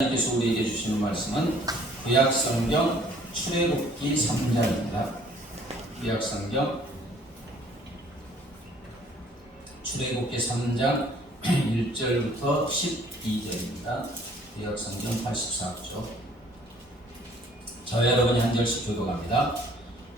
하나님께서 우리에게 주시는 말씀은 구약성경 출애굽기 3장입니다. 구약성경 출애굽기 3장 1절부터 12절입니다. 구약성경 84쪽. 저 여러분이 한 절씩 교독합니다.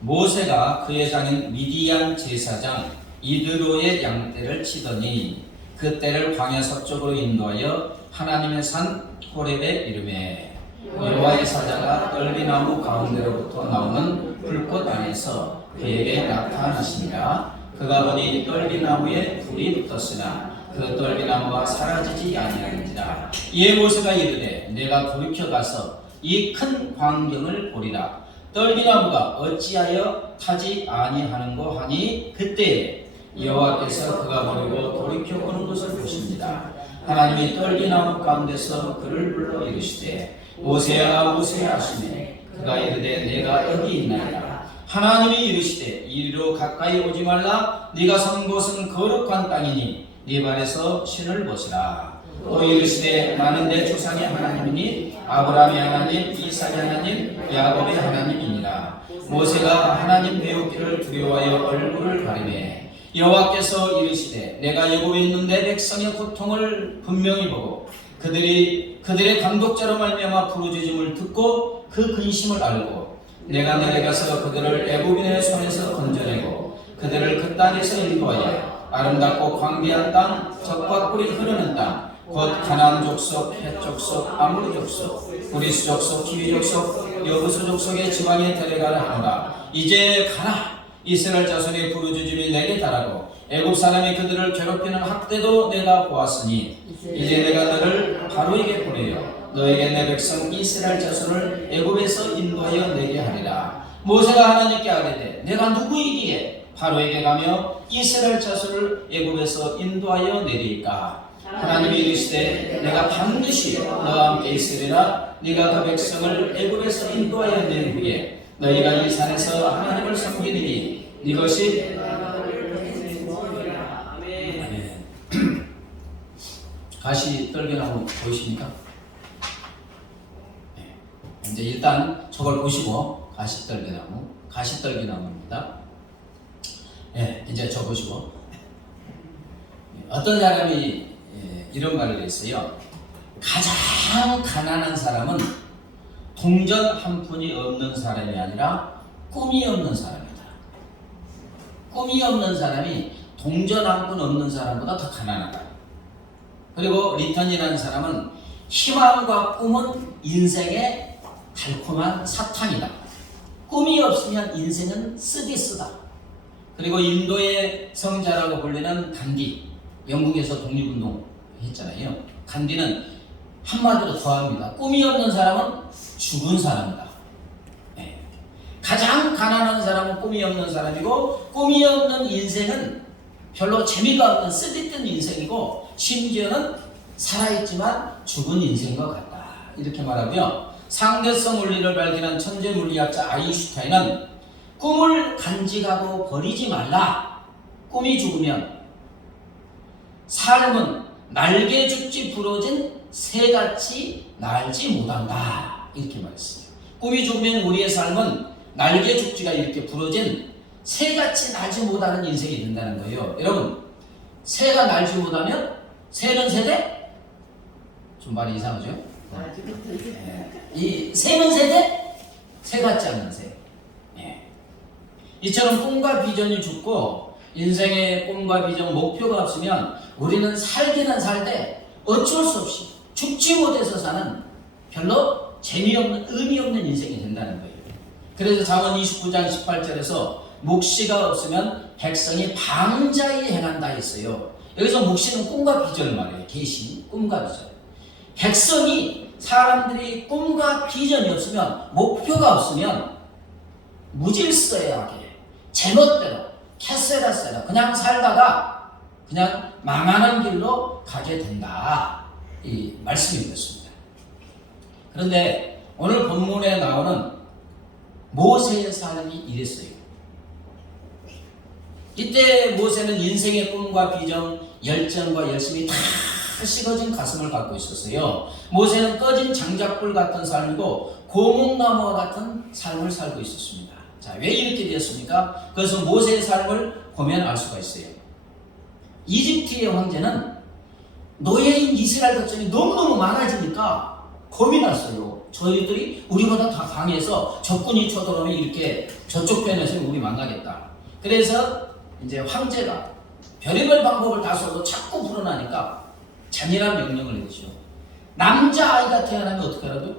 모세가 그의 장인 미디안 제사장 이드로의 양떼를 치더니 그 떼를 광야 서쪽으로 인도하여 하나님의 산 호렙에 이르매 여호와의 사자가 떨기나무 가운데로부터 나오는 불꽃 안에서 그에게 나타나시니라. 그가 보니 떨기나무에 불이 붙었으나 그 떨기나무가 사라지지 아니하는지라. 이에 모세가 이르되 내가 돌이켜 가서 이 큰 광경을 보리라. 떨기나무가 어찌하여 타지 아니하는고 하니 그때에 여호와께서 그가 버리고 돌이켜 오는 것을 보십니다. 하나님이 떨기나무 가운데서 그를 불러 이르시되 모세야 모세야 하시매 그가 이르되 내가 여기 있나이다. 하나님이 이르시되 이리로 가까이 오지 말라. 네가 선 곳은 거룩한 땅이니 네 발에서 신을 벗으라. 또 이르시되 나는 내 조상의 하나님이니 아브라함의 하나님 이삭의 하나님 야곱의 하나님이니라. 모세가 하나님 배우기를 두려워하여 얼굴을 가리매 여호와께서 이르시되 내가 애굽에 있는 내 백성의 고통을 분명히 보고 그들의 감독자로 말미암아 부르짖음을 듣고 그 근심을 알고 내가 내려가서 그들을 애굽인의 손에서 건져내고 그들을 그 땅에서 인도하여 아름답고 광대한 땅 젖과 꿀이 흐르는 땅 곧 가나안 족속, 헷 족속, 아모리 족속, 브리스 족속, 기위 족속, 여부수 족속의 지방에 데려가라 하노라. 이제 가라. 이스라엘 자손의 부르짖음이 내게 달하고 애굽 사람이 그들을 괴롭히는 학대도 내가 보았으니 이제 내가 너를 바로에게 보내어 너에게 내 백성 이스라엘 자손을 애굽에서 인도하여 내게 하리라. 모세가 하나님께 아뢰되 내가 누구이기에 바로에게 가며 이스라엘 자손을 애굽에서 인도하여 내리까? 하나님이 이르시되 내가 반드시 너와 함께 있으리라. 네가 그 백성을 애굽에서 인도하여 낸 후에 너희가 이 산에서 하나님을 섬기리니 이것이 아멘. 가시 떨기나무 보이십니까? 네. 이제 일단 저걸 보시고 가시 떨기나무입니다. 네, 이제 저 보시고 어떤 사람이 이런 말을 했어요. 가장 가난한 사람은 동전 한 푼이 없는 사람이 아니라 꿈이 없는 사람이다. 꿈이 없는 사람이 동전 한 푼 없는 사람보다 더 가난하다. 그리고 리턴이라는 사람은 희망과 꿈은 인생의 달콤한 사탕이다. 꿈이 없으면 인생은 쓰디쓰다. 그리고 인도의 성자라고 불리는 간디, 영국에서 독립운동 했잖아요. 간디는 한마디로 더합니다. 꿈이 없는 사람은 죽은 사람이다. 네. 가장 가난한 사람은 꿈이 없는 사람이고 꿈이 없는 인생은 별로 재미가 없는 쓰디뜬 인생이고 심지어는 살아있지만 죽은 인생인 것 같다. 이렇게 말하고요. 상대성 원리를 발견한 천재 물리학자 아인슈타인은 꿈을 간직하고 버리지 말라. 꿈이 죽으면 삶은 날개 죽지 부러진 새같이 날지 못한다. 이렇게 말했어요. 꿈이 죽으면 우리의 삶은 날개 죽지가 이렇게 부러진 새같이 날지 못하는 인생이 된다는 거예요. 여러분, 새가 날지 못하면 새는 새대? 좀 말이 이상하죠? 이 새는 새대? 새 같지 않는 새. 이처럼 꿈과 비전이 죽고 인생의 꿈과 비전, 목표가 없으면 우리는 살기는 살되 어쩔 수 없이 죽지 못해서 사는 별로 재미없는, 의미 없는 인생이 된다는 거예요. 그래서 잠언 29장 18절에서 묵시가 없으면 백성이 방자히 행한다 했어요. 여기서 묵시는 꿈과 비전을 말해요. 계시, 꿈과 비전. 백성이, 사람들이 꿈과 비전이 없으면, 목표가 없으면 무질서하게 제멋대로 캐세라세라 그냥 살다가 그냥 망하는 길로 가게 된다. 이 말씀이 됐습니다. 그런데 오늘 본문에 나오는 모세의 삶이 이랬어요. 이때 모세는 인생의 꿈과 비전, 열정과 열심이 다 가시거진 가슴을 갖고 있었어요. 모세는 꺼진 장작불 같은 삶이고 고목나무와 같은 삶을 살고 있었습니다. 자, 왜 이렇게 되었습니까? 그래서 모세의 삶을 보면 알 수가 있어요. 이집트의 황제는 노예인 이스라엘 백성이 너무너무 많아지니까 겁이 났어요. 저희들이 우리보다 다 강해서 적군이 쳐들어오면 이렇게 저쪽 편에서 우리 만나겠다. 그래서 이제 황제가 별의별 방법을 다 써도 자꾸 불어나니까 잔인한 명령을 내리죠. 남자아이가 태어나면 어떻게 하라도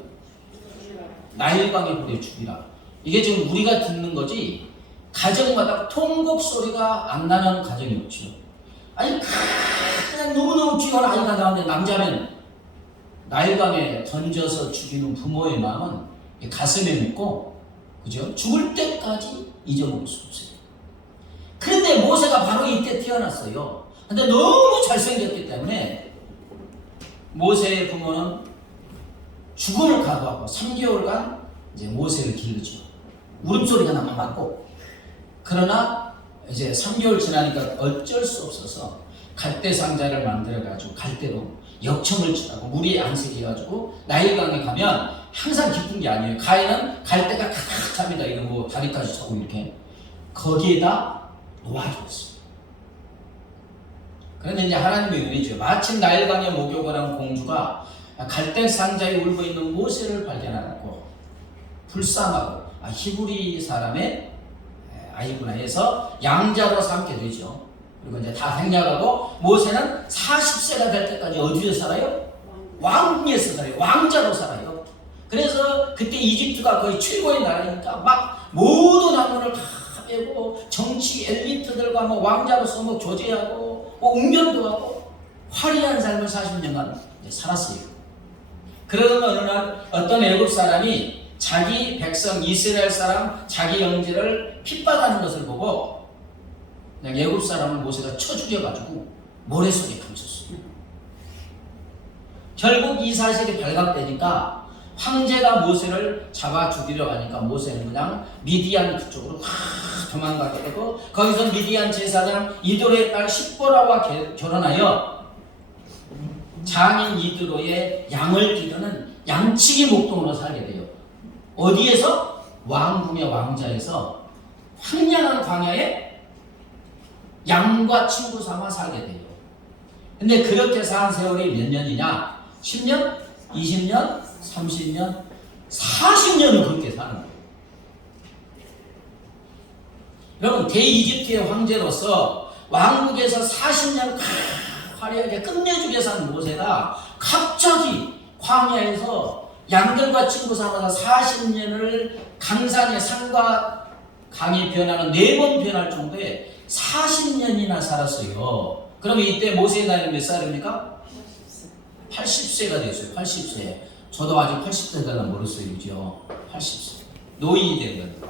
나일강에 버려 죽이라. 이게 지금 우리가 듣는 거지 가정마다 통곡 소리가 안 나는 가정이 없죠. 아니 그냥 너무너무 귀한 아이가 나오는데 남자면 나일강에 던져서 죽이는 부모의 마음은 가슴에 묻고, 그죠? 죽을 때까지 잊어먹을 수 없어요. 그런데 모세가 바로 이때 태어났어요. 근데 너무 잘생겼기 때문에 모세의 부모는 죽음을 각오하고 3개월간 이제 모세를 기르죠. 울음소리가 나만 맞고. 그러나 이제 3개월 지나니까 어쩔 수 없어서 갈대 상자를 만들어가지고 갈대로 역청을 칠하고 물이 안 새겨가지고 나일강에 가면 항상 기쁜 게 아니에요. 가에는 갈대가 가득합니다. 이거 뭐 다리까지 차고 이렇게 거기에다 놓아줬어요. 그런데 이제 하나님의 은혜죠. 마침 나일강에 목욕을 한 공주가 갈대 상자에 울고 있는 모세를 발견하고 불쌍하고 히브리 사람의 아이구나 해서 양자로 삼게 되죠. 그리고 이제 다 생략하고 모세는 40세가 될 때까지 어디서 살아요? 왕궁에서 살아요. 왕자로 살아요. 그래서 그때 이집트가 거의 최고의 나라니까 막 모든 학문을 다 배우고 정치 엘리트들과 뭐 왕자로서 뭐 교제하고 뭐 웅변도 하고 화려한 삶을 40년간 살았어요. 그러던 어느 날 어떤 애굽 사람이 자기 백성 이스라엘 사람 자기 형제를 핍박하는 것을 보고 그냥 애굽 사람을 모세가 쳐 죽여가지고 모래 속에 감췄어요. 결국 이 사실이 발각되니까 황제가 모세를 잡아 죽이려 하니까 모세는 그냥 미디안 그쪽으로 확 도망가게 되고 거기서 미디안 제사장 이드로의 딸 십보라와 결혼하여 장인 이드로의 양을 기르는 양치기 목동으로 살게 돼요. 어디에서? 왕궁의 왕자에서 황량한 광야에 양과 친구 삼아 살게 돼요. 근데 그렇게 산 세월이 몇 년이냐? 10년? 20년? 30년? 40년을 그렇게 사는 거예요. 여러분, 대이집트의 황제로서 왕국에서 40년 화려하게 끝내주게 산 모세가 갑자기 광야에서 양들과 친구 삼아서 40년을 강산의 산과 강이 변하는 4번 변할 정도의 40년이나 살았어요. 그러면 이때 모세의 나이는 몇 살입니까? 80세가 됐어요. 80세. 저도 아직 80세 되나 모르겠어요. 그죠? 80세. 노인이 된 겁니다.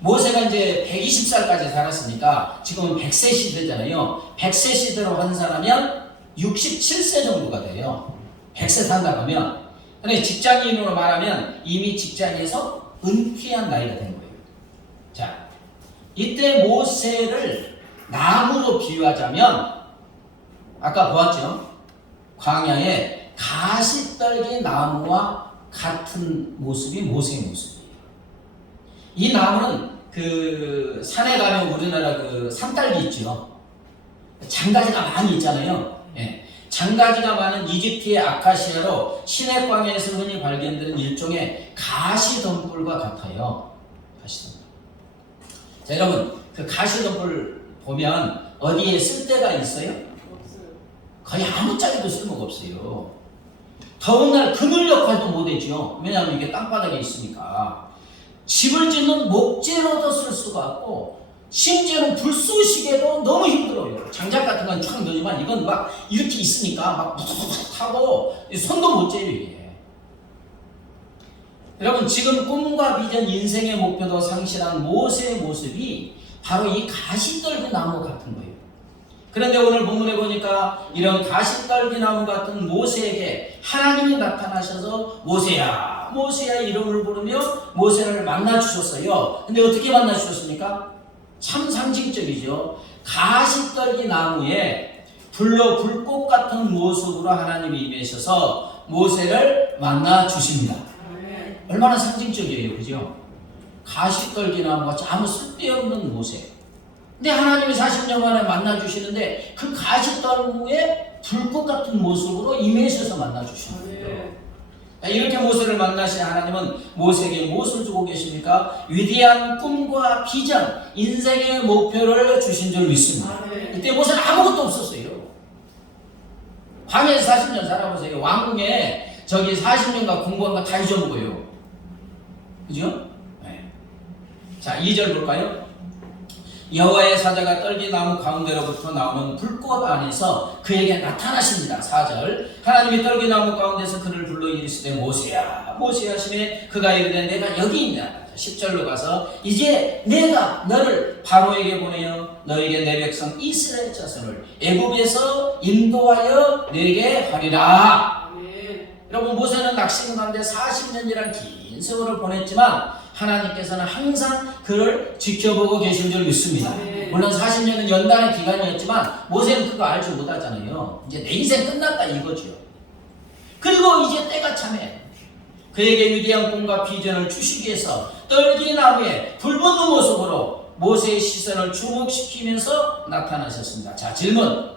모세가 이제 120살까지 살았으니까 지금은 100세 시대잖아요. 100세 시대로 환산하면 67세 정도가 돼요. 100세 산다고 하면. 근데 직장인으로 말하면 이미 직장에서 은퇴한 나이가 된 거예요. 자, 이때 모세를 나무로 비유하자면 아까 보았죠? 광야에 가시떨기 나무와 같은 모습이 모세의 모습이에요. 이 나무는 그 산에 가면 우리나라 그 산딸기 있죠. 장가지가 많이 있잖아요. 예. 장가지가 많은 이집트의 아카시아로 시내 광야에서 흔히 발견되는 일종의 가시덤불과 같아요. 가시덤불. 자, 여러분, 그 가시덤불 보면 어디에 쓸데가 있어요? 없어요. 거의 아무짝에도 쓸모가 없어요. 더운 날 그늘 역할도 못하죠. 왜냐하면 이게 땅바닥에 있으니까. 집을 짓는 목재로도 쓸 수가 없고 심지어는 불 쏘시개도 너무 힘들어요. 장작 같은 건 촥 넣지만 이건 막 이렇게 있으니까 막 타고 손도 못 재요 이게. 여러분, 지금 꿈과 비전, 인생의 목표도 상실한 모세의 모습이 바로 이 가시떨기 나무 같은 거예요. 그런데 오늘 본문에 보니까 이런 가시떨기 나무 같은 모세에게 하나님이 나타나셔서 모세야, 모세야 이름을 부르며 모세를 만나 주셨어요. 근데 어떻게 만나 주셨습니까? 참 상징적이죠. 가시떨기 나무에 불로 불꽃 같은 모습으로 하나님이 임하셔서 모세를 만나 주십니다. 얼마나 상징적이에요, 그죠? 가시떨기나무가 아무 쓸데없는 모세. 근데 하나님이 40년 만에 만나 주시는데 그 가시떨기에 불꽃 같은 모습으로 임하셔서 만나 주시는 거예요. 이렇게 모세를 만나신 하나님은 모세에게 무엇을 주고 계십니까? 위대한 꿈과 비전, 인생의 목표를 주신 줄 믿습니다. 이때 모세는 아무것도 없었어요. 광야에서 40년 살아보세요. 왕궁에 저기 40년간 공부한 거 다 잊어먹어요. 그죠? 네. 자, 2절 볼까요? 여호와의 사자가 떨기나무 가운데로부터 나오는 불꽃 안에서 그에게 나타나십니다. 4절 하나님이 떨기나무 가운데서 그를 불러 이르시되 모세야 모세야 하시매 그가 이르되 내가 여기 있냐. 10절로 가서 이제 내가 너를 바로에게 보내어 너에게 내 백성 이스라엘 자손을 애굽에서 인도하여 내게 하리라. 여러분 모세는 낙심 가운데 40년이란 긴 세월을 보냈지만 하나님께서는 항상 그를 지켜보고 계신 줄 믿습니다. 물론 40년은 연단의 기간이었지만 모세는 그거 알지 못하잖아요. 이제 내 인생 끝났다 이거죠. 그리고 이제 때가 참해 그에게 위대한 꿈과 비전을 주시기 위해서 떨기나무에 불붙는 모습으로 모세의 시선을 주목시키면서 나타나셨습니다. 자, 질문.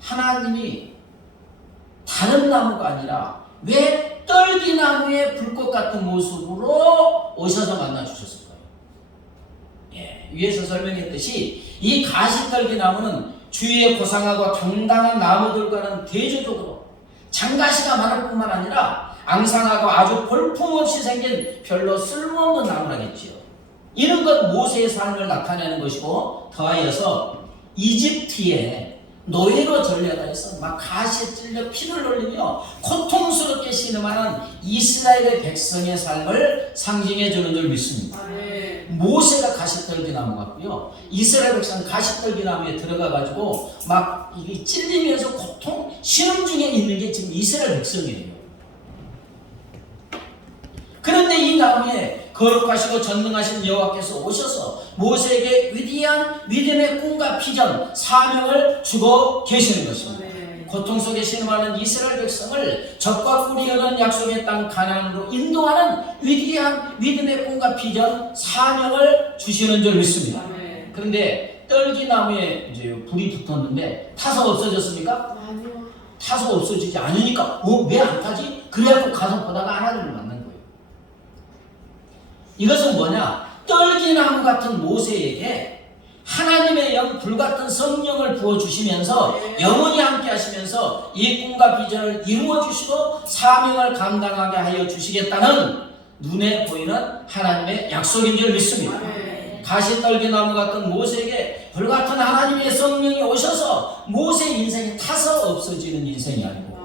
하나님이 다른 나무가 아니라 왜 떨기나무의 불꽃 같은 모습으로 오셔서 만나 주셨을까요? 예, 위에서 설명했듯이 이 가시떨기나무는 주위에 고상하고 당당한 나무들과는 대조적으로 장가시가 많을 뿐만 아니라 앙상하고 아주 볼품없이 생긴 별로 쓸모없는 나무라겠지요. 이런 것 모세의 삶을 나타내는 것이고 더하여서 이집트에 노예로 전려다해서 막 가시에 찔려 피를 흘리며 고통스럽게 신음하는 이스라엘의 백성의 삶을 상징해 주는 줄 믿습니다. 모세가 가시떨기나무 같고요. 이스라엘 백성은 가시떨기나무에 들어가 가지고 막 이게 찔리면서 고통 신음 중에 있는 게 지금 이스라엘 백성이에요. 그런데 이 나무에 거룩하시고 전능하신 여호와께서 오셔서 모세에게 위대한 믿음의 꿈과 비전, 사명을 주고 계시는 것입니다. 고통 속에 신음하는 이스라엘 백성을 적과 꿀이 흐르는 약속의 땅 가나안으로 인도하는 위대한 믿음의 꿈과 비전, 사명을 주시는 줄 믿습니다. 그런데 떨기나무에 이제 불이 붙었는데 타서 없어졌습니까? 아니요. 타서 없어지지 않으니까 왜 안 타지? 그래갖고 가서 보다가 하나님을 만난 거예요. 이것은 뭐냐? 떨기나무 같은 모세에게 하나님의 영 불같은 성령을 부어주시면서 영원히 함께 하시면서 이 꿈과 비전을 이루어 주시고 사명을 감당하게 하여 주시겠다는 눈에 보이는 하나님의 약속인 줄 믿습니다. 가시떨기나무 같은 모세에게 불같은 하나님의 성령이 오셔서 모세 인생이 타서 없어지는 인생이 아니고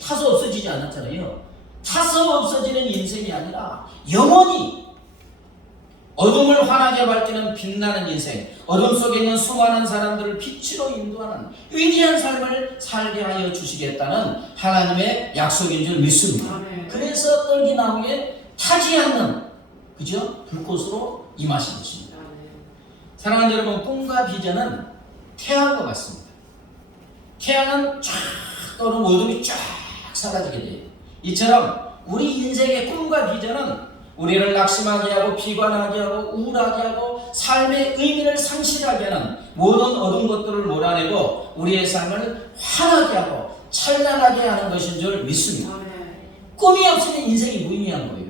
타서 없어지지 않았잖아요. 타서 없어지는 인생이 아니라 영원히 어둠을 환하게 밝히는 빛나는 인생, 어둠 속에 있는 수많은 사람들을 빛으로 인도하는 위대한 삶을 살게 하여 주시겠다는 하나님의 약속인 줄 믿습니다. 그래서 떨기나무에 타지 않는 그죠? 불꽃으로 임하신 것입니다. 사랑하는 여러분, 꿈과 비전은 태양과 같습니다. 태양은 쫙 떠오르면 어둠이 쫙 사라지게 돼요. 이처럼 우리 인생의 꿈과 비전은 우리를 낙심하게 하고 비관하게 하고 우울하게 하고 삶의 의미를 상실하게 하는 모든 어두운 것들을 몰아내고 우리의 삶을 환하게 하고 찬란하게 하는 것인 줄 믿습니다. 꿈이 없으면 인생이 무의미한 거예요.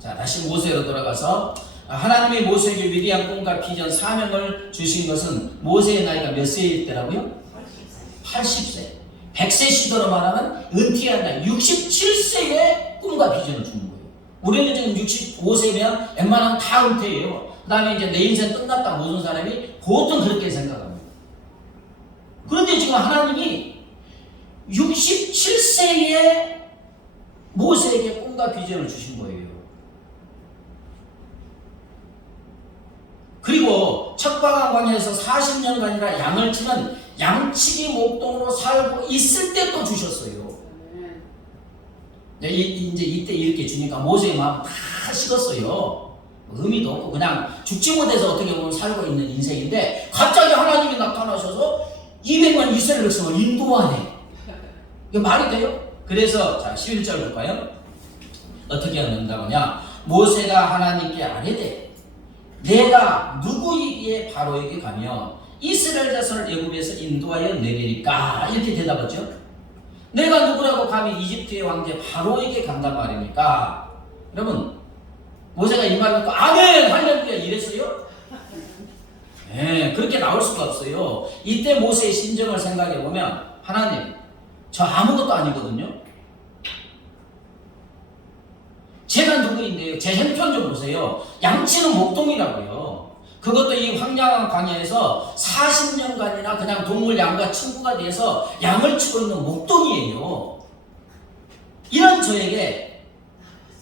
자, 다시 모세로 돌아가서 하나님이 모세에게 위대한 꿈과 비전 사명을 주신 것은 모세의 나이가 몇 세일 때라고요? 80세. 100세 시대로 말하면 은퇴한 나이 67세에 꿈과 비전을 주는 거예요. 우리는 지금 65세면 웬만하면 다 은퇴해요. 그 다음에 이제 내 인생 끝났다 모든 사람이 보통 그렇게 생각합니다. 그런데 지금 하나님이 67세에 모세에게 꿈과 비전을 주신 거예요. 그리고 척박한 광야에서 40년간이나 양을 치는 양치기 목동으로 살고 있을 때 또 주셨어요. 이제 이때 이렇게 주니까 모세의 마음 다 식었어요. 의미도 없고 그냥 죽지 못해서 어떻게 보면 살고 있는 인생인데 갑자기 하나님이 나타나셔서 200만 이스라엘 백성을 인도하네. 이게 말이 돼요? 그래서 자 11절 볼까요? 어떻게 한다고냐? 모세가 하나님께 아뢰되 내가 누구에게 바로에게 가며 이스라엘 자손을 애굽에서 인도하여 내리리까? 이렇게 대답하죠. 내가 누구라고 감히 이집트의 왕제 바로에게 간단 말입니까? 여러분 모세가 이 말을 듣고 아멘 할렐루야 이랬어요? 네, 그렇게 나올 수가 없어요. 이때 모세의 심정을 생각해 보면 하나님 저 아무것도 아니거든요. 제가 누구인데요? 제 형편 좀 보세요. 양치는 목동이라고요. 그것도 이 황량한 광야에서 40년간이나 그냥 동물 양과 친구가 돼서 양을 치고 있는 목동이에요. 이런 저에게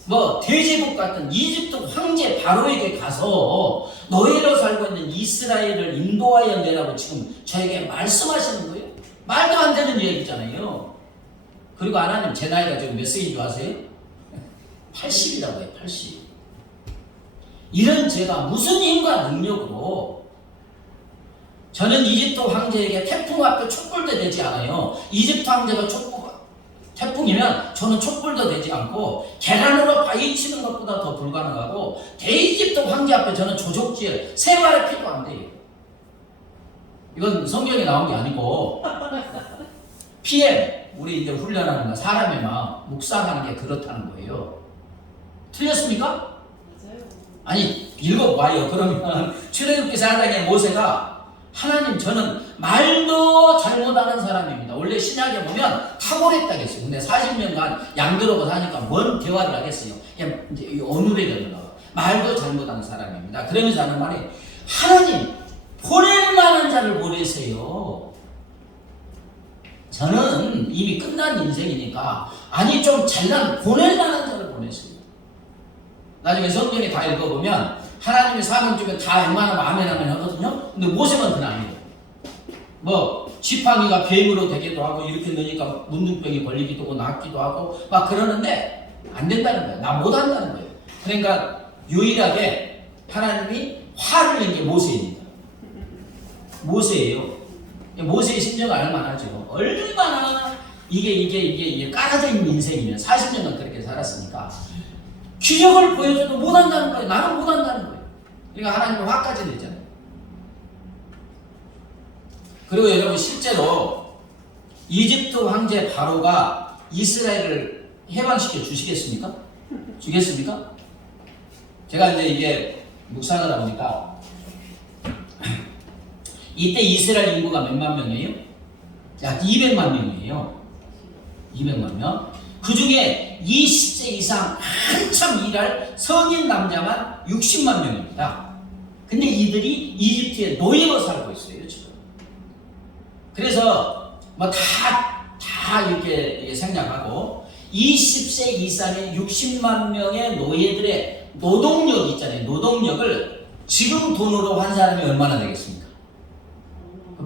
뭐 대제국 같은 이집트 황제 바로에게 가서 노예로 살고 있는 이스라엘을 인도하여 내라고 지금 저에게 말씀하시는 거예요? 말도 안 되는 얘기잖아요. 그리고 하나님 제 나이가 지금 몇 세인 줄 아세요? 80이라고 해요. 80. 이런 제가 무슨 힘과 능력으로 저는 이집트 황제에게 태풍 앞에 촛불도 되지 않아요. 이집트 황제가 태풍이면 저는 촛불도 되지 않고 계란으로 바위치는 것보다 더 불가능하고 대이집트 황제 앞에 저는 조족질 세 발의 피도 안 돼요. 이건 성경에 나온 게 아니고 PM 우리 이제 훈련하는 거 사람의 마음 묵상하는 게 그렇다는 거예요. 틀렸습니까? 맞아요. 아니 읽어봐요. 그러면 출애굽기 4장에 모세가 하나님 저는 말도 잘못하는 사람입니다. 원래 신약에 보면 탁월했다 했어요. 근데 40년간 양들하고 사니까 뭔 대화를 하겠어요. 그냥 이제 어눌해졌나 봐. 말도 잘못하는 사람입니다. 그러면서 하는 말이 하나님 보낼 만한 자를 보내세요. 저는 이미 끝난 인생이니까 아니 좀 잘난 보낼 만한 자를 보내세요. 나중에 성경에 다 읽어보면 하나님의 사명 중에 다 웬만하면 아멘 아멘 하거든요. 근데 모세만 그건 아니에요. 뭐 지팡이가 뱀으로 되기도 하고 이렇게 넣으니까 문둥병이 걸리기도 하고 낫기도 하고 막 그러는데 안 된다는 거예요. 나 못한다는 거예요. 그러니까 유일하게 하나님이 화를 낸 게 모세입니다. 모세예요. 모세의 심정을 알만하죠. 얼마나 이게 깔아져 있는 인생이면 40년간 그렇게 살았으니까 기적을 보여줘도 못한다는 거예요. 나는 못한다는 거예요. 그러니까 하나님은 화까지 내잖아요. 그리고 여러분 실제로 이집트 황제 바로가 이스라엘을 해방시켜 주시겠습니까? 주겠습니까? 제가 이제 이게 묵상하다 보니까 이때 이스라엘 인구가 몇만 명이에요? 약 200만 명이에요. 200만 명. 그 중에 20세 이상 한참 일할 성인 남자만 60만 명입니다. 근데 이들이 이집트에 노예로 살고 있어요, 지금. 그래서 뭐 다 이렇게 생략하고 20세 이상의 60만 명의 노예들의 노동력 있잖아요. 노동력을 지금 돈으로 한 사람이 얼마나 되겠습니까?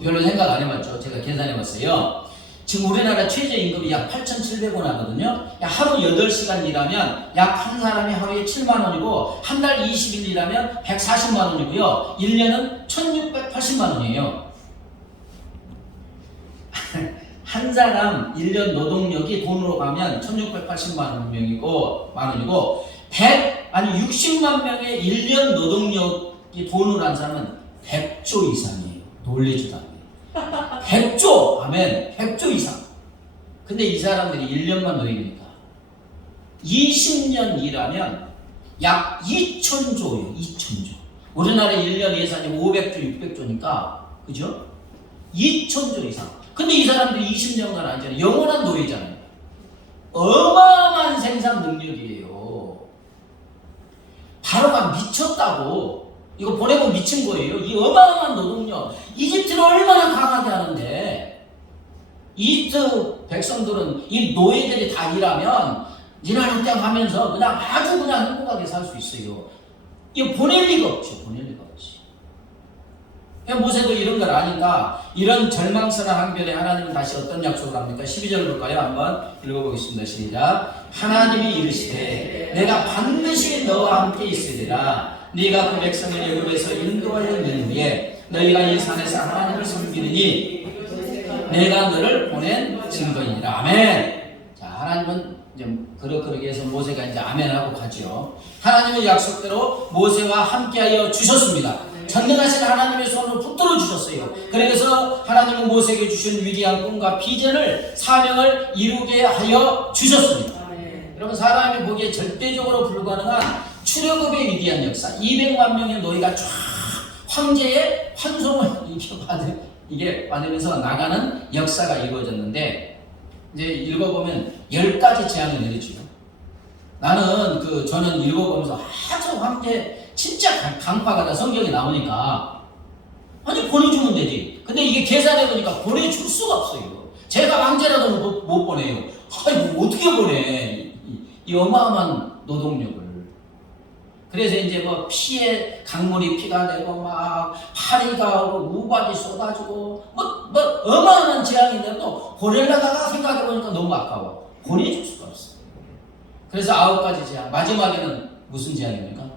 별로 생각 안 해봤죠. 제가 계산해봤어요. 지금 우리나라 최저임금이 약 8,700원 하거든요. 하루 8시간 일하면 약 한 사람이 하루에 7만 원이고 한 달 20일 일하면 140만 원이고요. 1년은 1,680만 원이에요. 한 사람 1년 노동력이 돈으로 가면 1,680만 원이고 60만 명의 1년 노동력이 돈으로 한 사람은 100조 이상이에요. 놀래지도 않아요. 100조! 아멘. 100조 이상. 근데 이 사람들이 1년만 노예니까 20년 일하면 약 2,000조예요. 2,000조. 우리나라 1년 예산이 500조, 600조니까 그죠? 2,000조 이상. 근데 이 사람들이 20년간 하잖아요. 영원한 노예잖아요. 어마어마한 생산 능력이에요. 바로가 미쳤다고. 이거 보내고 미친 거예요. 이 어마어마한 노동력. 이집트를 얼마나 강하게 하는데 이집트 백성들은 이 노예들이 다 일하면 일하는 땡 하면서 그냥 아주 그냥 행복하게 살 수 있어요. 이거 보낼 리가 없죠. 보낼 리가 없지. 모세도 이런 걸 아니까 이런 절망스러운 한결에 하나님은 다시 어떤 약속을 합니까? 12절 볼까요? 한번 읽어보겠습니다. 시작. 하나님이 이르시되 내가 반드시 너와 함께 있으리라. 네가 그 백성을 애굽에서 인도하여 낸 후에 너희가 이 산에서 하나님을 섬기느니 내가 너를 보낸 증거이니라. 아멘. 자, 하나님은 이제 그렇게 해서 모세가 이제 아멘하고 가죠. 하나님의 약속대로 모세와 함께하여 주셨습니다. 전능하신 하나님의 손으로 붙들어 주셨어요. 그래서 하나님은 모세에게 주신 위대한 꿈과 비전을 사명을 이루게 하여 주셨습니다. 여러분, 사람이 보기에 절대적으로 불가능한 출애굽의 위대한 역사, 200만 명의 노예가 쫙 황제의 환송을 이게 받으면서 나가는 역사가 이루어졌는데, 이제 읽어보면 10가지 재앙이 내리죠. 저는 읽어보면서 아주 황제 진짜 강파가다 성경에 나오니까 아니 보내주면 되지. 근데 이게 계산해보니까 보내줄 수가 없어요. 제가 황제라도 못 보내요. 아니 뭐 어떻게 보내 이 어마어마한 노동력을. 그래서 이제 뭐 피에 강물이 피가 되고 막 파리가 오고 우박이 쏟아지고 뭐 어마어마한 재앙인데도 보내려다가 생각해보니까 너무 아까워. 보내줄 수가 없어. 그래서 9가지 재앙. 마지막에는 무슨 재앙입니까?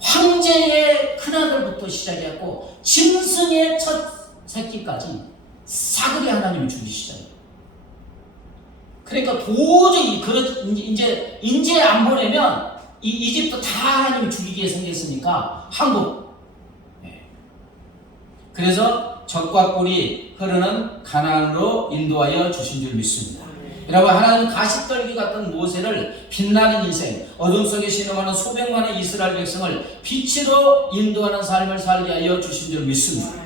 황제의 큰아들부터 시작해갖고 짐승의 첫 새끼까지 사그리 하나님이 죽이시잖아요. 그러니까 도저히 이제 안 보내면 이 이집트 다 하나님이 죽이게 생겼으니까 한국. 그래서 적과 꿀이 흐르는 가나안으로 인도하여 주신 줄 믿습니다. 여러분, 하나님은 가시떨기 같은 모세를 빛나는 인생, 어둠 속에 신음하는 수백만의 이스라엘 백성을 빛으로 인도하는 삶을 살게 하여 주신 줄 믿습니다.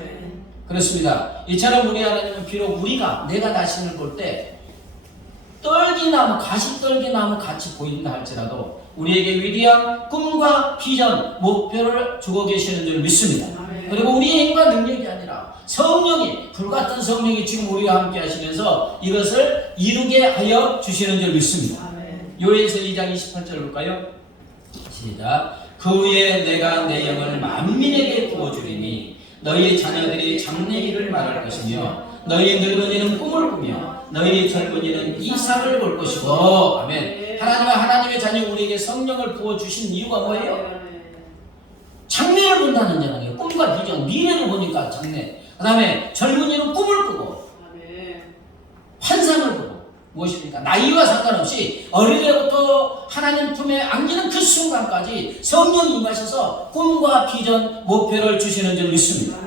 그렇습니다. 이처럼 우리 하나님은 비록 내가 자신을 볼 때 떨기나무, 가시떨기나무 같이 보인다 할지라도 우리에게 위대한 꿈과 비전, 목표를 주고 계시는 줄 믿습니다. 그리고 우리의 힘과 능력이 아니라 성령이, 불같은 성령이 지금 우리와 함께 하시면서 이것을 이루게 하여 주시는 줄 믿습니다. 요엘서 2장 28절 볼까요? 시작. 그 후에 내가 내 영을 만민에게 부어주리니 너희 자녀들이 장래일을 말할 것이며 너희 늙은이는 꿈을 꾸며 너희 젊은이는 이상을 볼 것이고. 아멘. 하나님의 자녀 우리에게 성령을 부어주신 이유가 뭐예요? 장래를 본다는 자랑이에요. 꿈과 비전, 미래를 보니까 장래. 그 다음에 젊은이는 꿈을 꾸고 환상을 보고. 무엇입니까? 나이와 상관없이 어릴 때부터 하나님 품에 안기는 그 순간까지 성령이 임하셔서 꿈과 비전, 목표를 주시는 줄 믿습니다.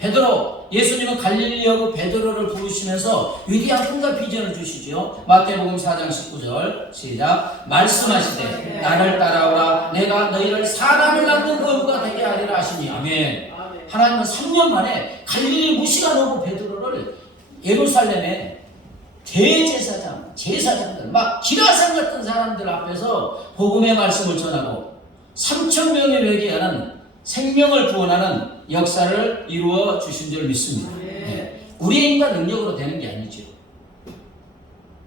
베드로, 예수님은 갈릴리하고 베드로를 부르시면서 위대한 꿈과 비전을 주시죠. 마태복음 4장 19절 시작. 말씀하시되 나를 따라오라 내가 너희를 사람을 낳는 거부가 되게 하리라 하시니. 아멘. 하나님은 3년 만에 갈릴리 무시가 넘은 베드로를 예루살렘에 대제사장, 제사장들, 막 기라상 같은 사람들 앞에서 복음의 말씀을 전하고 3,000명의 회개하는 생명을 구원하는 역사를 이루어 주신 줄 믿습니다. 우리의 힘과 능력으로 되는 게 아니죠.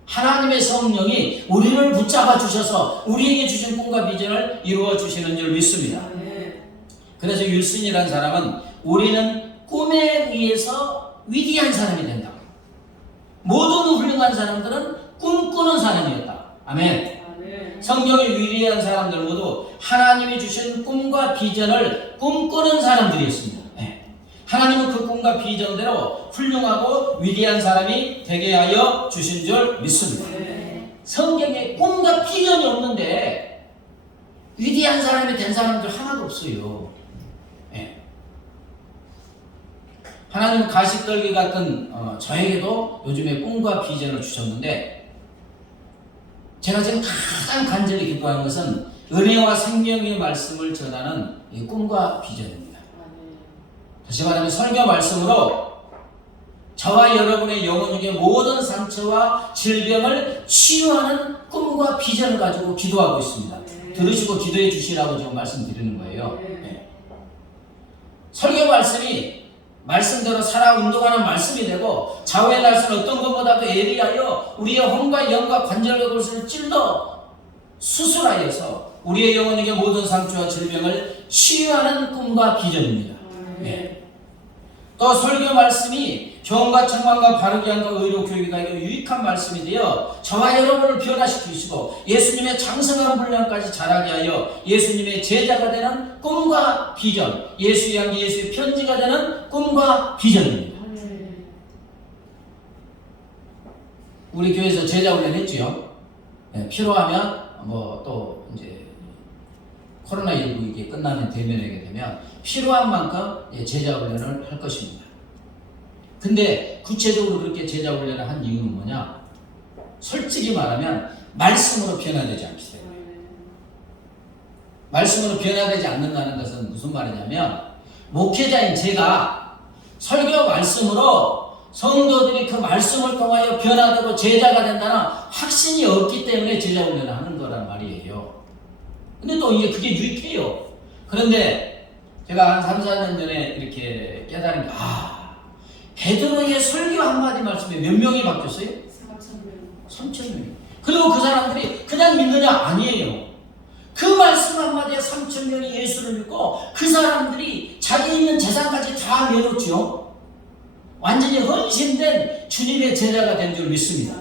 하나님의 성령이 우리를 붙잡아 주셔서 우리에게 주신 꿈과 비전을 이루어 주시는 줄 믿습니다. 그래서 윌슨이라는 사람은 우리는 꿈에 의해서 위대한 사람이 된다. 모든 훌륭한 사람들은 꿈꾸는 사람이었다. 아멘. 성경의 위대한 사람들 모두 하나님이 주신 꿈과 비전을 꿈꾸는 사람들이었습니다. 하나님은 그 꿈과 비전대로 훌륭하고 위대한 사람이 되게 하여 주신 줄 믿습니다. 성경에 꿈과 비전이 없는데 위대한 사람이 된 사람들 하나도 없어요. 하나님은 가시떨기 같은 저에게도 요즘에 꿈과 비전을 주셨는데, 제가 지금 가장 간절히 기도하는 것은 은혜와 생명의 말씀을 전하는 이 꿈과 비전입니다. 다시 말하면 설교 말씀으로 저와 여러분의 영혼에게 모든 상처와 질병을 치유하는 꿈과 비전을 가지고 기도하고 있습니다. 들으시고 기도해 주시라고 지금 말씀드리는 거예요. 설교 말씀이 말씀대로 살아 운동하는 말씀이 되고, 좌우의 날선 어떤 것보다도 예리하여 우리의 혼과 영과 관절과 골수를 찔러 수술하여서 우리의 영혼에게 모든 상처와 질병을 치유하는 꿈과 비전입니다. 또 설교 말씀이 교훈과 책망과 바르게 함과 의로 교육이 가이고 유익한 말씀이 되어 저와 여러분을 변화시키시고 예수님의 장성한 분량까지 자라게 하여 예수님의 제자가 되는 꿈과 비전, 예수의 향기, 예수의 편지가 되는 꿈과 비전입니다. 우리 교회에서 제자 훈련 했지요. 네, 필요하면 또 이제 코로나19 이게 끝나면 대면하게 되면 필요한 만큼 제자 훈련을 할 것입니다. 근데 구체적으로 그렇게 제자 훈련을 한 이유는 뭐냐? 솔직히 말하면 말씀으로 변화되지 않기 때문에. 말씀으로 변화되지 않는다는 것은 무슨 말이냐면 목회자인 제가 설교 말씀으로 성도들이 그 말씀을 통하여 변화되고 제자가 된다는 확신이 없기 때문에 제자 훈련을 하는 거란 말이에요. 근데 또 이제 그게 유익해요. 그런데 제가 한 3, 4년 전에 이렇게 깨달은 게 베드로의 설교 한마디 말씀에 몇 명이 바뀌었어요? 3,000명이. 그리고 그 사람들이 그냥 믿느냐? 아니에요. 그 말씀 한마디에 3,000명이 예수를 믿고 그 사람들이 자기 있는 재산까지 다 내놓죠. 완전히 헌신된 주님의 제자가 된 줄 믿습니다.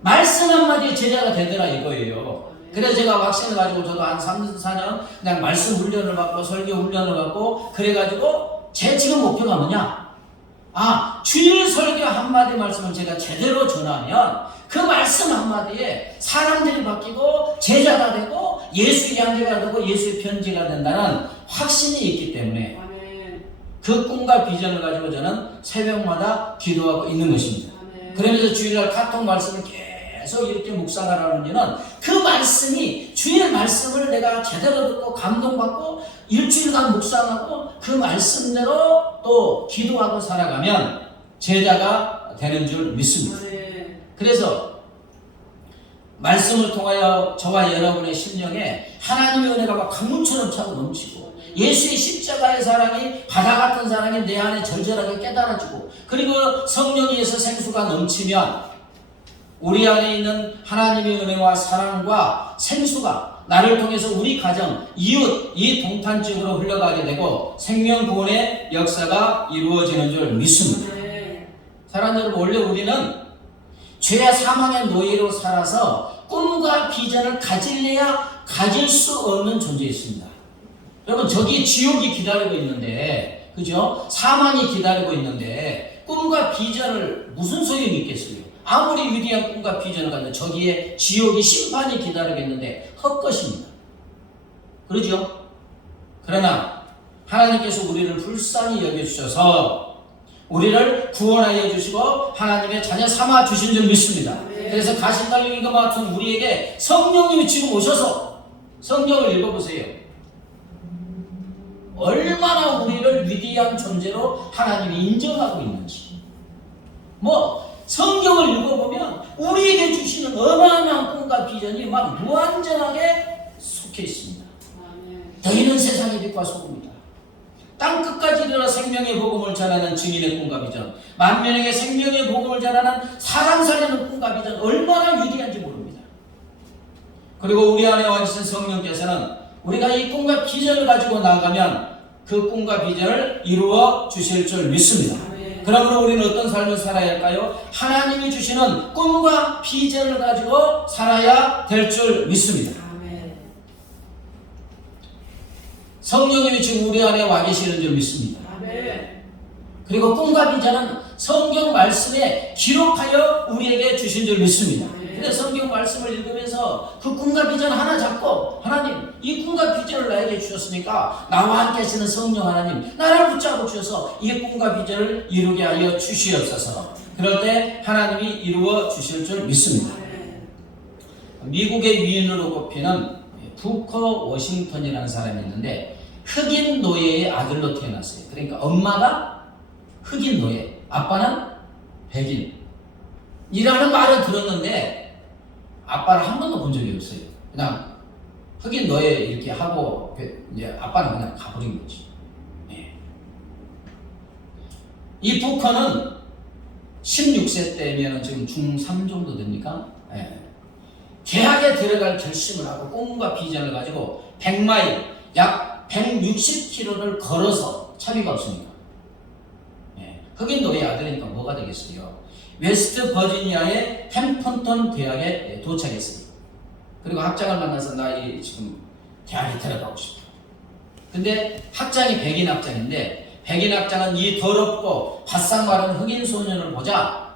말씀 한마디에 제자가 되더라 이거예요. 그래서 제가 확신을 가지고 저도 한 3, 4년 그냥 말씀 훈련을 받고 설교 훈련을 받고 그래가지고 제 지금 목표가 뭐냐? 주일 설교 한마디 말씀을 제가 제대로 전하면 그 말씀 한마디에 사람들이 바뀌고 제자가 되고 예수의 양계가 되고 예수의 편지가 된다는 확신이 있기 때문에 그 꿈과 비전을 가지고 저는 새벽마다 기도하고 있는 것입니다. 그러면서 주일날 카톡 말씀을 계속 이렇게 묵상하라는 이유는 그 말씀이 주일 말씀을 내가 제대로 듣고 감동받고 일주일간 묵상하고 그 말씀대로 또 기도하고 살아가면 제자가 되는 줄 믿습니다. 그래서 말씀을 통하여 저와 여러분의 심령에 하나님의 은혜가 막 강물처럼 차고 넘치고 예수의 십자가의 사랑이 바다 같은 사랑이 내 안에 절절하게 깨달아지고 그리고 성령에서 생수가 넘치면 우리 안에 있는 하나님의 은혜와 사랑과 생수가 나를 통해서 우리 가정, 이웃, 이 동탄 지역으로 흘러가게 되고 생명 구원의 역사가 이루어지는 줄 믿습니다. 사랑하는 여러분, 원래 우리는 죄와 사망의 노예로 살아서 꿈과 비전을 가질래야 가질 수 없는 존재였습니다. 여러분, 저기 지옥이 기다리고 있는데, 그죠? 사망이 기다리고 있는데 꿈과 비전을 무슨 소용이 있겠어요? 아무리 위대한 꿈과 비전을 가지고 저기에 지옥이 심판이 기다리고 있는데 헛것입니다. 그러죠? 그러나 하나님께서 우리를 불쌍히 여겨주셔서 우리를 구원하여 주시고 하나님의 자녀 삼아 주신 줄 믿습니다. 그래서 가신 달린 것 같은 우리에게 성령님이 지금 오셔서 성경을 읽어보세요. 얼마나 우리를 위대한 존재로 하나님이 인정하고 있는지. 성경을 읽어보면 우리에게 주시는 어마어마한 꿈과 비전이 막 무한전하게 속해 있습니다. 너희는 세상의 빛과 소금이다. 땅끝까지 이르러 생명의 복음을 전하는 증인의 꿈과 비전, 만민에게 생명의 복음을 전하는 사람 살리는 꿈과 비전, 얼마나 위대한지 모릅니다. 그리고 우리 안에 와 계신 성령께서는 우리가 이 꿈과 비전을 가지고 나아가면 그 꿈과 비전을 이루어 주실 줄 믿습니다. 그러므로 우리는 어떤 삶을 살아야 할까요? 하나님이 주시는 꿈과 비전을 가지고 살아야 될 줄 믿습니다. 성령님이 지금 우리 안에 와 계시는 줄 믿습니다. 그리고 꿈과 비전은 성경 말씀에 기록하여 우리에게 주신 줄 믿습니다. 근데 성경 말씀을 읽으면서 그 꿈과 비전 하나 잡고 하나님 이 꿈과 비전을 나에게 주셨으니까 나와 함께 하시는 성령 하나님 나를 붙잡고 주셔서 이 꿈과 비전을 이루게 하여 주시옵소서. 그럴 때 하나님이 이루어 주실 줄 믿습니다. 미국의 위인으로 꼽히는 부커 워싱턴이라는 사람이 있는데 흑인 노예의 아들로 태어났어요. 그러니까 엄마가 흑인 노예, 아빠는 백인 이라는 말을 들었는데 아빠를 한 번도 본 적이 없어요. 그냥 흑인 노예 이렇게 하고 이제 아빠는 그냥 가버린 거지. 이 부커는 16세 때면 지금 중3 정도 됩니까? 대학에 들어갈 결심을 하고 꿈과 비전을 가지고 100마일, 약 160km를 걸어서 차비가 없으니까 흑인 노예 아들이니까 뭐가 되겠어요? 웨스트 버지니아의 햄펀턴 대학에 도착했습니다. 그리고 학장을 만나서 나 지금 대학에 들어가고 싶다. 근데 학장이 백인 학장인데 백인 학장은 이 더럽고 바싹 마른 흑인 소년을 보자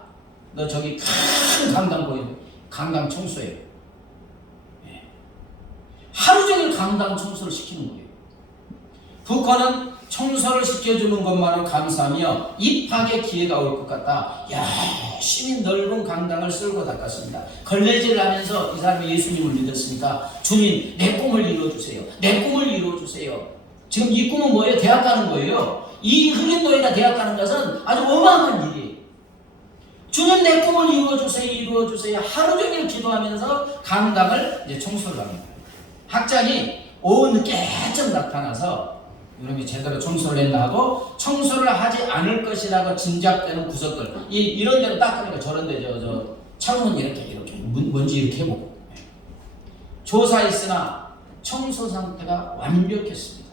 너 저기 큰 강당 보이는 강당 청소해요. 예. 하루 종일 강당 청소를 시키는 거예요. 부커는 청소를 시켜주는 것만으로 감사하며 입학의 기회가 올 것 같다. 열심히 넓은 강당을 쓸고 닦았습니다. 걸레질을 하면서 이 사람이 예수님을 믿었으니까 주님 내 꿈을 이루어주세요. 내 꿈을 이루어주세요. 지금 이 꿈은 뭐예요? 대학 가는 거예요. 이 흑인 노예가 대학 가는 것은 아주 어마어마한 일이에요. 주님 내 꿈을 이루어주세요. 이루어주세요. 하루 종일 기도하면서 강당을 이제 청소를 합니다. 학장이 오후 늦게쯤 나타나서 이놈이 제대로 청소를 했나 하고 청소를 하지 않을 것이라고 짐작되는 구석들 이런 데로 닦으니까 저런 데 저 창문 이렇게 먼지 이렇게 해보고 조사했으나 청소 상태가 완벽했습니다.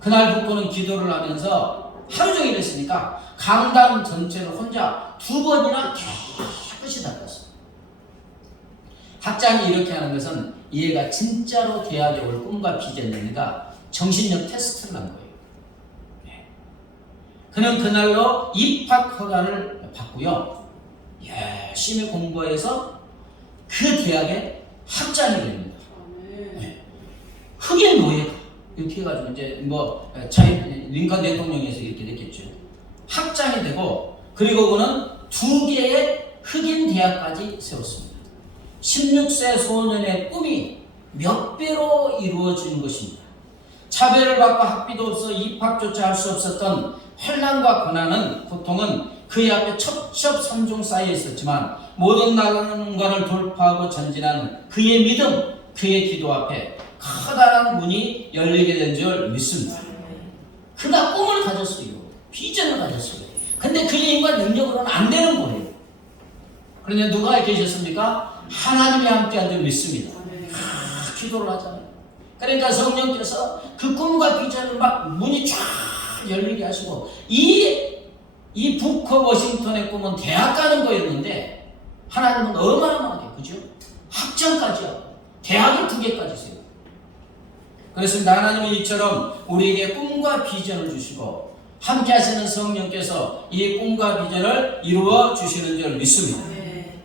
그날 부코는 기도를 하면서 하루 종일 했으니까 강당 전체를 혼자 2번이나 깨끗이 닦았습니다. 학장이 이렇게 하는 것은 얘가 진짜로 대학에 올 꿈과 비전이니까 정신력 테스트를 한 거예요. 그는 그날로 입학 허가를 받고요. 열심히 공부해서 그 대학의 학장이 됩니다. 흑인 노예가 이렇게 해가지고 이제 링컨 대통령에서 이렇게 됐겠죠. 학장이 되고 그리고 그는 2개의 흑인 대학까지 세웠습니다. 16세 소년의 꿈이 몇 배로 이루어지는 것입니다. 차별을 받고 학비도 없어 입학조차 할 수 없었던 환난과 고난은 고통은 그의 앞에 첩첩산중 쌓여 있었지만 모든 난관을 돌파하고 전진하는 그의 믿음, 그의 기도 앞에 커다란 문이 열리게 된 줄 믿습니다. 그가 꿈을 가졌어요. 비전을 가졌어요. 근데 그의 힘과 능력으로는 안 되는 거예요. 그런데 누가 계셨습니까? 하나님이 함께한 줄 믿습니다. 기도를 하잖아요. 그러니까 성령께서 그 꿈과 비전을 막 문이 쫙 열리게 하시고 이 부커 워싱턴의 꿈은 대학 가는 거였는데 하나님은 어마어마하게 그죠? 학장까지 하고 대학을 2개까지 세우고 그렇습니다. 하나님은 이처럼 우리에게 꿈과 비전을 주시고 함께 하시는 성령께서 이 꿈과 비전을 이루어 주시는 줄 믿습니다.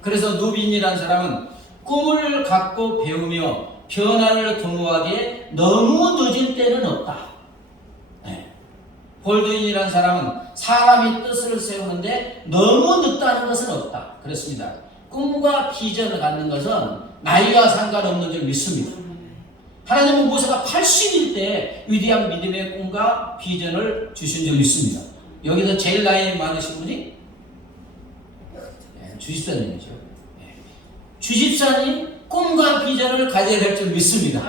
그래서 누빈이라는 사람은 꿈을 갖고 배우며 변화를 도모하기에 너무 늦은 때는 없다. 볼드윈이라는 사람은 사람이 뜻을 세우는데 너무 늦다는 것은 없다. 그렇습니다. 꿈과 비전을 갖는 것은 나이와 상관없는 줄 믿습니다. 하나님은 모세가 80일 때 위대한 믿음의 꿈과 비전을 주신 줄 믿습니다. 여기서 제일 나이 많으신 분이 주집사님이죠. 주집사님 꿈과 비전을 가져야 될 줄 믿습니다.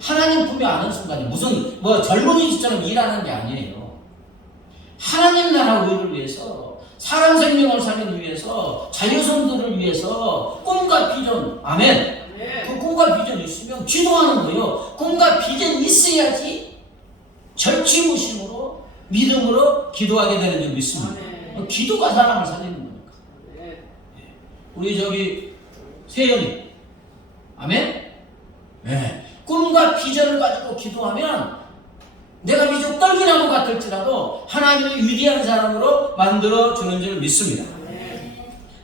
하나님 품에 아는 순간에 무슨 젊은이처럼 일하는 게 아니에요. 하나님 나라 의를 위해서 사람 생명을 살리기 위해서 자녀손들을 위해서 꿈과 비전 아멘. 그 꿈과 비전이 있으면 기도하는 거예요. 꿈과 비전이 있어야지 절치무심으로 믿음으로 기도하게 되는 줄 믿습니다. 기도가 사람을 살리는 거니까. 우리 세연이 아멘? 네. 꿈과 비전을 가지고 기도하면 내가 비록 떨기나무 같을지라도 하나님이 위대한 사람으로 만들어주는 줄 믿습니다.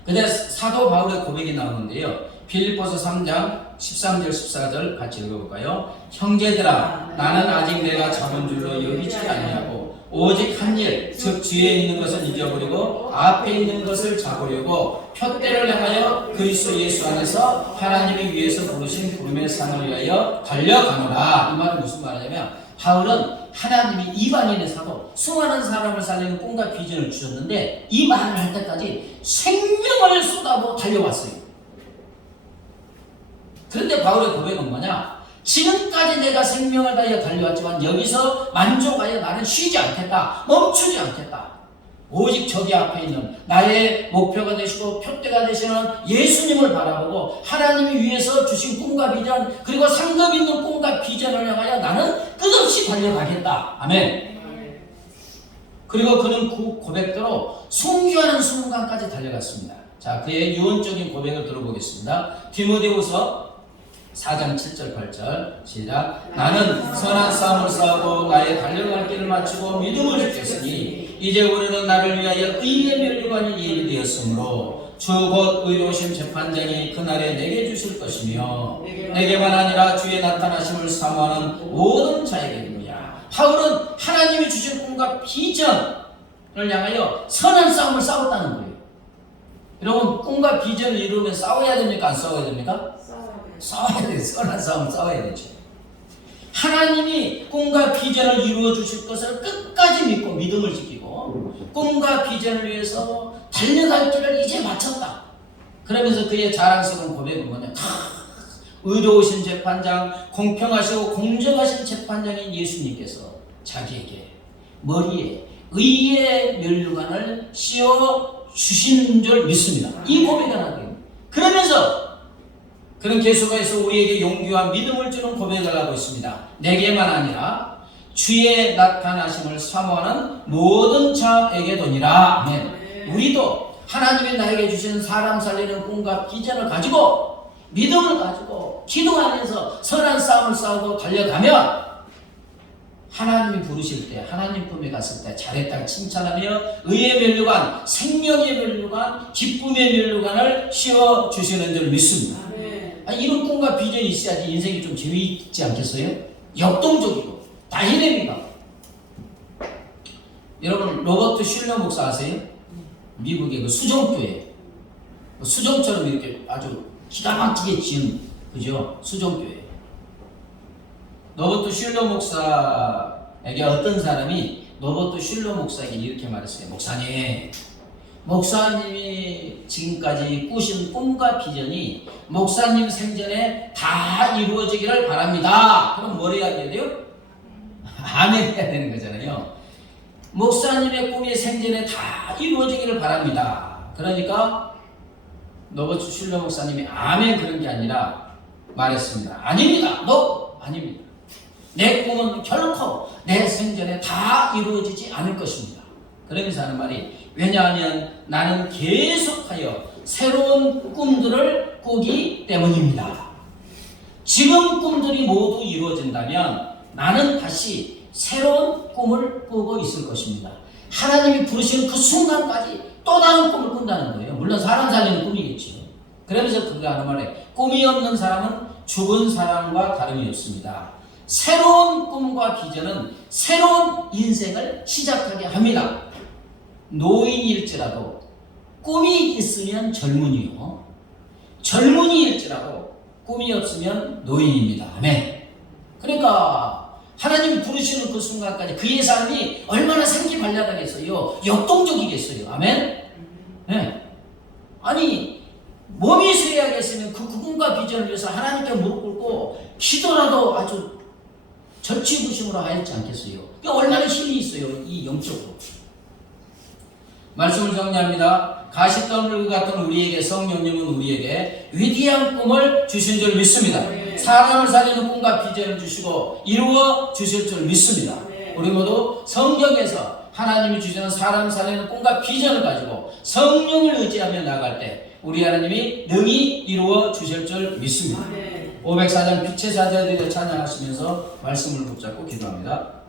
근데 사도 바울의 고백이 나오는데요. 빌립보서 3장 13절 14절 같이 읽어볼까요? 형제들아 나는 아직 내가 잡은 줄로 여기지 아니하고 오직 한 일, 즉 뒤에 있는 것을 잊어버리고 앞에 있는 것을 잡으려고 표대를 향하여 그리스도 예수 안에서 하나님이 위에서 부르신 부름의 상을 위하여 달려가노라. 이 말은 무슨 말이냐면 바울은 하나님이 이방인의 사도 수많은 사람을 살리는 꿈과 비전을 주셨는데 이 말을 할 때까지 생명을 쏟아부어 달려왔어요. 그런데 바울의 고백은 뭐냐? 지금까지 내가 생명을 다하여 달려왔지만 여기서 만족하여 나는 쉬지 않겠다. 멈추지 않겠다. 오직 저기 앞에 있는 나의 목표가 되시고 표대가 되시는 예수님을 바라보고 하나님이 위해서 주신 꿈과 비전 그리고 상급 있는 꿈과 비전을 향하여 나는 끝없이 달려가겠다. 아멘. 그리고 그는 그 고백대로 순교하는 순간까지 달려갔습니다. 자, 그의 유언적인 고백을 들어보겠습니다. 디모데후서 4장 7절 8절 시작. 나는 선한 싸움을 싸우고 나의 달려갈 길을 마치고 믿음을 지켰으니 이제 우리는 나를 위하여 의의 면류관이 예비되었으므로 주 곧 의로우신 재판장이 그날에 내게 주실 것이며 내게만 아니라 주의 나타나심을 사모하는 모든 자에게입니다. 바울은 하나님이 주신 꿈과 비전을 향하여 선한 싸움을 싸웠다는 거예요. 여러분, 꿈과 비전을 이루면 싸워야 됩니까? 안 싸워야 됩니까? 싸워야 돼요. 선한 싸움 싸워야 되죠. 하나님이 꿈과 비전을 이루어 주실 것을 끝까지 믿고 믿음을 지키고 꿈과 비전을 위해서 달려갈 길을 이제 마쳤다. 그러면서 그의 자랑스러운 고백은 뭐냐? 의로우신 재판장, 공평하시고 공정하신 재판장인 예수님께서 자기에게 머리에 의의 면류관을 씌워 주시는 줄 믿습니다. 이 고백을 하는 그러면서 그는 계속해서 우리에게 용기와 믿음을 주는 고백을 하고 있습니다. 내게만 아니라 주의 나타나심을 사모하는 모든 자에게도니라. 아멘. 우리도 하나님이 나에게 주신 사람 살리는 꿈과 비전을 가지고 믿음을 가지고 기도하면서 선한 싸움을 싸우고 달려가면 하나님이 부르실 때, 하나님 품에 갔을 때 잘했다 칭찬하며 의의 면류관, 생명의 면류관, 기쁨의 면류관을 씌워주시는 줄 믿습니다. 이런 꿈과 비전이 있어야지 인생이 좀 재미있지 않겠어요? 역동적이고 다이내믹하고. 여러분, 로버트 슐러 목사 아세요? 미국의 그 수정교회, 수정처럼 이렇게 아주 기가 막히게 지은, 그죠? 수정교회. 로버트 슐러 목사에게 어떤 사람이 로버트 슐러 목사에게 이렇게 말했어요. 목사님이 지금까지 꾸신 꿈과 비전이 목사님 생전에 다 이루어지기를 바랍니다. 그럼 뭘 해야 돼요? 아멘 해야 되는 거잖아요. 목사님의 꿈이 생전에 다 이루어지기를 바랍니다. 그러니까 로버트 슐러 목사님이 아멘 그런 게 아니라 말했습니다. 아닙니다. 아닙니다. 내 꿈은 결코 내 생전에 다 이루어지지 않을 것입니다. 그러면서 하는 말이, 왜냐하면 나는 계속하여 새로운 꿈들을 꾸기 때문입니다. 지금 꿈들이 모두 이루어진다면 나는 다시 새로운 꿈을 꾸고 있을 것입니다. 하나님이 부르시는 그 순간까지 또 다른 꿈을 꾼다는 거예요. 물론 사람 살리는 꿈이겠죠. 그러면서 그가 하는 말에, 꿈이 없는 사람은 죽은 사람과 다름이 없습니다. 새로운 꿈과 비전은 새로운 인생을 시작하게 합니다. 노인일지라도 꿈이 있으면 젊은이요, 젊은이일지라도 꿈이 없으면 노인입니다. 아멘. 그러니까 하나님이 부르시는 그 순간까지 그의 삶이 얼마나 생기발랄하겠어요. 역동적이겠어요. 아멘. 네. 아니, 몸이 쇠약했으면 그 꿈과 비전을 위해서 하나님께 무릎 꿇고 기도라도 아주 절치부심으로 하였지 않겠어요. 얼마나 힘이 있어요. 이 영적으로. 말씀을 정리합니다. 가시덤불 같은 우리에게 성령님은 우리에게 위대한 꿈을 주신 줄 믿습니다. 사람을 살리는 꿈과 비전을 주시고 이루어 주실 줄 믿습니다. 우리 모두 성경에서 하나님이 주시는 사람 살리는 꿈과 비전을 가지고 성령을 의지하며 나아갈 때 우리 하나님이 능히 이루어 주실 줄 믿습니다. 504장 빛의 자녀들을 찬양하시면서 말씀을 붙잡고 기도합니다.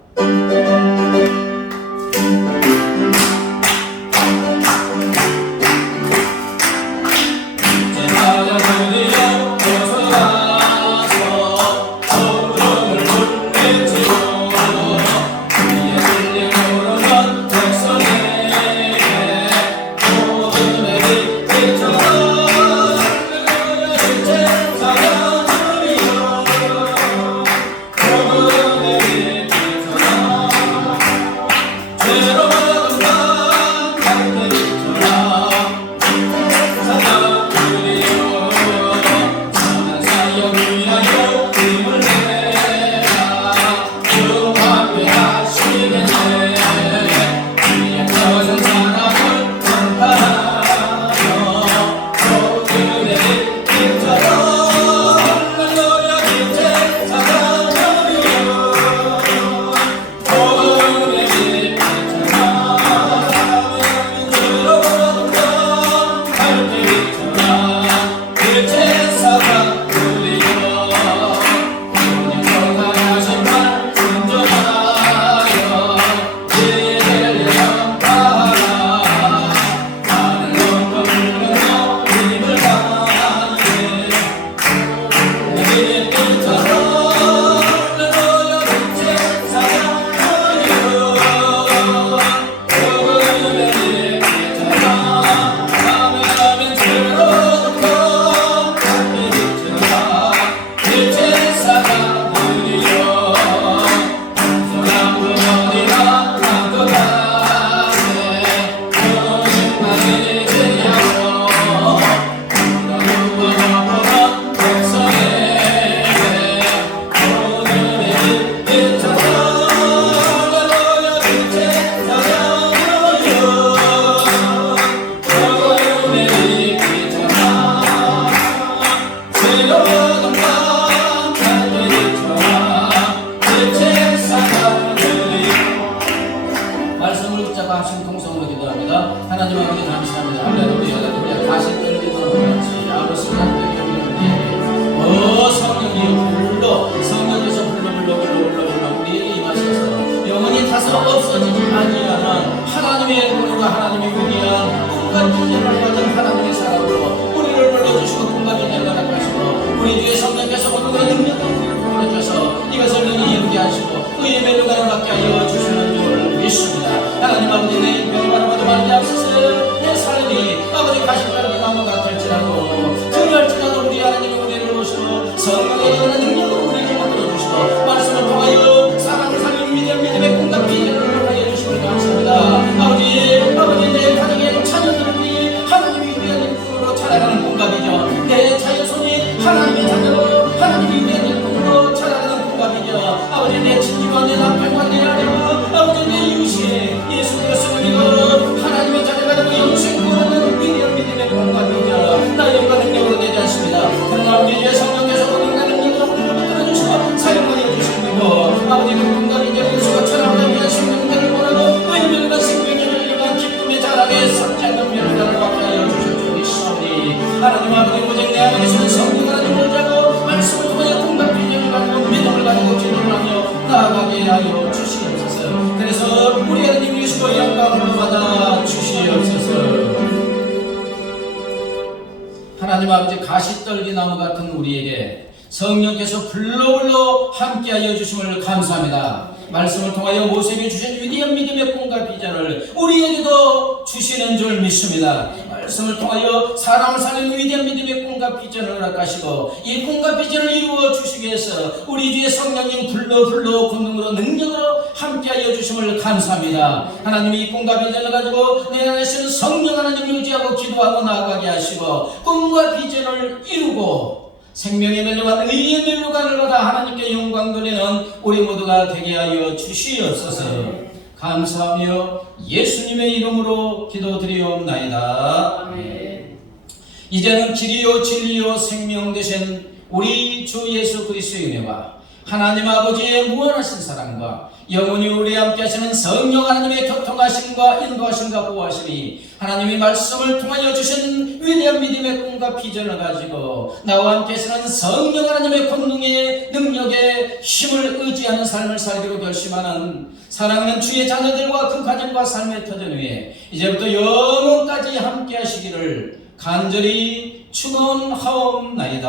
비전을 가진 하나님의 사람으로 우리를 불러주시고 꿈과 비전을 허락하시고 우리 주의 성령께서 오늘의 능력을 불러주셔서 이것을 능히 이루게 하시고 의의 멜로가를 받게 하여 주시는 줄 믿습니다. 하나님 아버지 내 인생을 바라봐도 말지 않으세요. 내 삶이 아버지 가시떨기 나무 같을지라도 그럴지라도 우리 하나님이 우리를 보시고 성령의 능력으로 우리를 만들어주시고 말씀을 통하여 사랑을 살리는 믿음의 꿈과 비전을 허락하여 주시길 감사합니다. 아버지 내 가정의 자녀들이 하나님이 위한 꿈으로 자라가는 꿈과 비전 내 자녀손이 하나님의 자녀로 하나님이 위한 꿈으로 자라가는 꿈과 비전 아버지 내 친지와 내 남편과 내 아내와 아버지 내 이웃이 예수 그리스도를 믿어 하나님의 자녀가 되고 영생을 얻는 위대한 믿음의 꿈과 비전 나의 영과 능력으로 되지 않습니다. 그러나 우리의 성령께서 우리가 능력으로 우리를 붙들어주시고 사용하여 주시고 아버지 그 꿈과 비전 예수가 천하를 위한 생명들을 원하고 의미가 생명을 위한 기쁨의 자랑에 성장된 면을 받게 하여 주셨으니 하나님 아버지 오직 내 안에 계시는 성령 하나님을 자고 말씀을 통하여 꿈과 비전을 가지고 믿음을 가지고 기도를 하며 나아가게 하여 주시옵소서. 그래서 우리 하나님 계시고 영광을 받아 주시옵소서. 하나님 아버지 가시떨기 나무 같은 우리에게 성령께서 불러불러 함께하여 주심을 감사합니다. 말씀을 통하여 모세에게 주신 위대한 믿음의 꿈과 비전을 우리에게도 주시는 줄 믿습니다. 말씀을 통하여 사람을 살리는 위대한 믿음의 꿈과 비전을 허락하시고 이 꿈과 비전을 이루어 주시기 위해서 우리 주의 성령님 불러 권능으로 능력으로 함께하여 주심을 감사합니다. 하나님이 이 꿈과 비전을 가지고 내 안에서는 성령 하나님을 의지하고 기도하고 나아가게 하시고 꿈과 비전을 이루고 생명의 멜로가 의의 멜로가를 받아 하나님께 영광 돌리는 우리 모두가 되게 하여 주시옵소서. 감사하며 예수님의 이름으로 기도드리옵나이다. 아멘. 이제는 길이요 진리요 생명 되신 우리 주 예수 그리스도의 은혜와 하나님 아버지의 무한하신 사랑과 영원히 우리와 함께 하시는 성령 하나님의 교통하심과 인도하심과 보호하심이 하나님의 말씀을 통하여 주신 위대한 믿음의 꿈과 비전을 가지고 나와 함께 하시는 성령 하나님의 권능의 능력의 힘을 의지하는 삶을 살기로 결심하는 사랑하는 주의 자녀들과 그 가정과 삶의 터전 위에 이제부터 영원까지 함께 하시기를 간절히 축원하옵나이다.